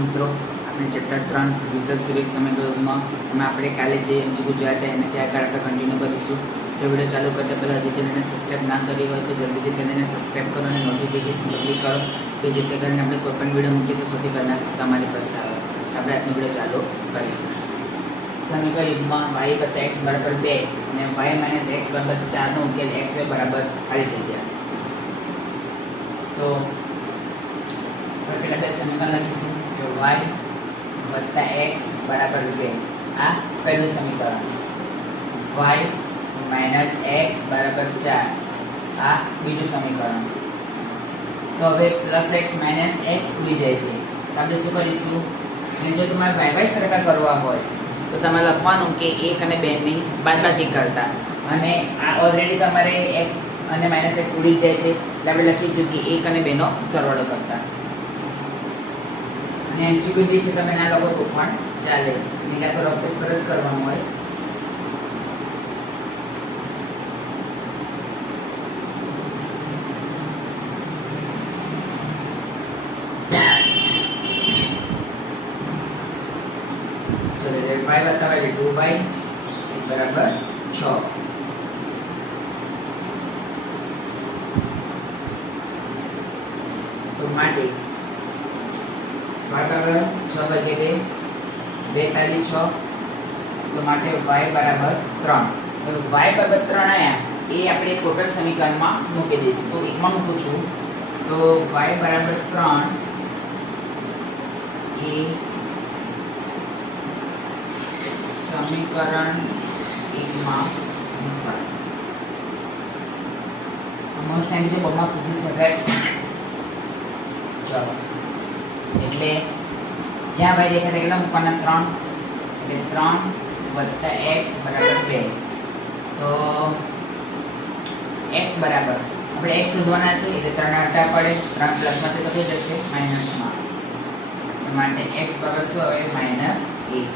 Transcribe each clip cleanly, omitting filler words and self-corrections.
મિત્રો આપણે ચેપ્ટર 3 વિવિધ સુરેખ સમીકરણમાં આપણે કાલે જે એમસીક્યુ જોયા હતા એનાથી આગળ આપણે કન્ટિન્યુ કરીશું. તો વિડીયો ચાલુ કરતા પહેલાં જે ચેનલને સબસ્ક્રાઈબ ના કરી હોય તો જલ્દીથી ચેનલને સબસ્ક્રાઈબ કરો અને નોટિફિકેશન ક્લિક કરો કે જેથી કરીને આપણે કોઈ પણ વિડીયો મૂકીએ તો સૌથી પહેલાં તમારી પાસે આવે. આપણે આજનો વિડીયો ચાલુ કરીશું. સમીકરણ યુગમાં y + x = 2 અને y - x = 4 નો ઉકેલ x બરાબર ખાલી જગ્યા. તો પેલા બે સમીકરણ લખીશું કે y + x = 2. આ પહેલું સમીકરણ. y - x = 4. આ બીજું સમીકરણ. તો હવે +x - x ઉડી જાય છે. તો આપણે શું કરીશું? અને જો તમારે y સરખા કરવા હોય તો તમારે લખવાનું કે 1 અને 2 ની બાદબાકી કરતા, અને આ ઓલરેડી તમારે x અને -x ઉડી જાય છે એટલે આપણે લખીશું કે 1 અને 2 નો સરવાળો કરતા. અને એમસીક્યુ જે છે તમે ના લખો તો પણ ચાલે, નીકળા તો રફેટ પર જ કરવાનું હોય. ચલો y બતાવે 2y બરાબર 6. તો માટે y બરાબર 6 ભાગ્યા 2 2 તારી 6. તો માટે y બરાબર 3. હવે y બરાબર 3 આયા એ આપણે ટોટલ સમીકરણમાં મૂકી દઈશું. તો એકમાં મૂકું છું તો y બરાબર 3 એ સમીકરણ 1 માં મૂકવાનું. મોસ્ટ ટાઈમ છે બહુમાં પૂછી શકાય. ચલો એટલે જ્યાં y દેખાય કેટલા મૂકવાના? 3. એટલે 3 + x = 2. તો x બરાબર આપણે x શોધવાના છે એટલે 3 હટા પડે. 3 પ્લસમાં છે તો થઈ જશે માઈનસમાં. માટે x બરાબર શું આવે? -1.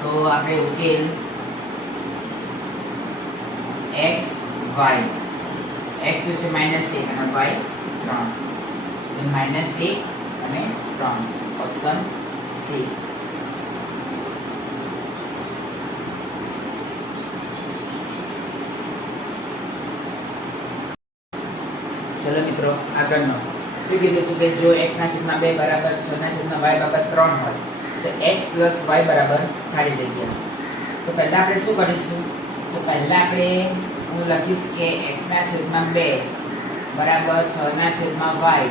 તો આપણે ઉકેલ x y x છે -1 અને y 3. -1 અને 3 ઓપ્શન સી. ચલો મિત્રો આગળનો શું કીધું છે કે જો x ના છેદમાં 2 બરાબર 6 ના છેદમાં y બરાબર 3 હોય તો x + y બરાબર ખાલી જગ્યા. તો પહેલા આપણે શું કરીશું? તો પહેલા આપણે હું લખીશ કે x ના છેદમાં 2 બરાબર 6 ના છેદમાં y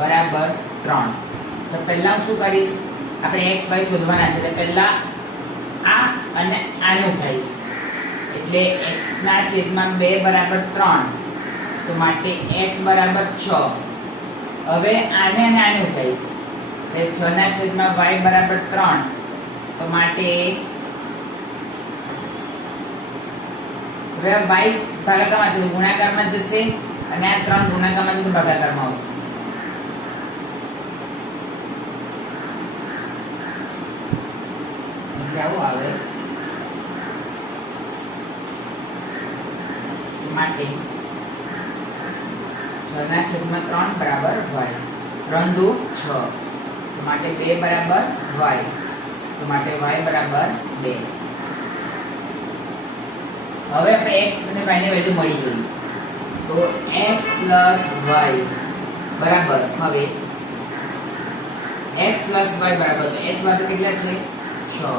બરાબર 3. તો પહેલા હું શું કરીશ? આપણે x y શોધવાના છે એટલે પહેલા આ અને આને ઉઠાવીશ. એટલે x ના છેદમાં 2 બરાબર 3. તો માટે x બરાબર 6. હવે આને અને આને ઉઠાવીશ એટલે 6 ના છેદમાં y બરાબર 3. તો માટે હવે y ભાગાકારમાં છે તો ગુણાકારમાં જશે અને આ 3 ગુણાકારમાં છે તો ભાગાકારમાં આવશે. આવું આવે. માટે 6 ના છેદમાં 3 બરાબર y. 3 દુ 6. તો માટે 2 બરાબર y. તો માટે y બરાબર 2. હવે આપણે x અને y ની વેલ્યુ મળી ગઈ. તો x + y બરાબર હવે x + y બરાબર તો x બરાબર કેટલા છે? 6.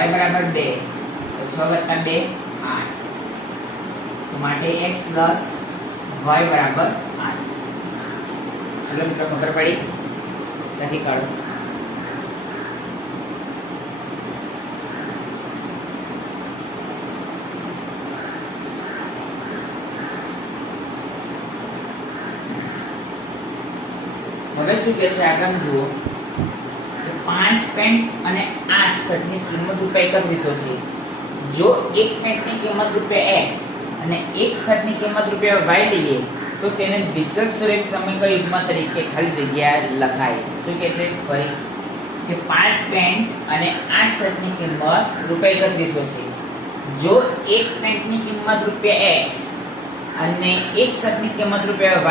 y બરાબર 2. તો 6 + 2 8. તો માટે x + y બરાબર 8. ચલો મિત્રો ખબર પડી? લખી કાઢો. હવે શું કહે છે આગળ જુઓ. 5 પેન્ટ અને 8 શર્ટની કિંમત ₹3100 છે. જો એક પેન્ટની કિંમત ₹x અને એક શર્ટની કિંમત ₹y લઈએ તો તેને દ્વિચલ સુરેખ સમીકરણ યુગ્મ તરીકે ખાલી જગ્યા લખાય. શું કહે છે? ફરી કે 5 પેન્ટ અને 8 શર્ટની કિંમત ₹3100 છે. જો એક પેન્ટની કિંમત ₹x અને એક શર્ટની કિંમત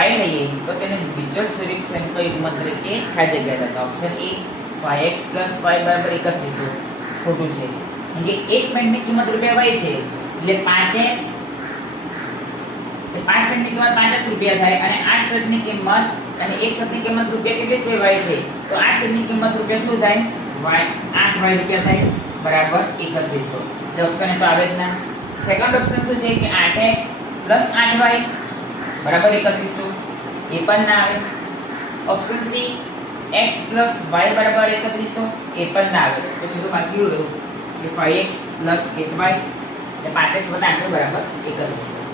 ₹y લઈએ તો તેને દ્વિચલ સુરેખ સમીકરણ યુગ્મ તરીકે ખાલી જગ્યા લખાય. ઓપ્શન એ 5x + y બરાબર 3100 ખોટું છે કેમ કે 1 મિનિટની કિંમત રૂપિયા y છે એટલે 5x એ 5 મિનિટની કિંમત 5x રૂપિયા થાય અને 8 સેટની કિંમત અને 1 સેટની કિંમત રૂપિયા કેટલી છે y છે તો 8 સેટની કિંમત રૂપિયા શું થાય y 8y રૂપિયા થાય બરાબર 3100 એટલે ઓપ્શન એ તો આવે જ ના સેકન્ડ ઓપ્શન શું છે કે 8x + 8y બરાબર 3100 એ પણ ના આવે ઓપ્શન સી x + y બરાબર 3100 એ પણ ના આવે પછી તો બાકી રહ્યું કે 5x + 8y એટલે 5x + 8y બરાબર 3100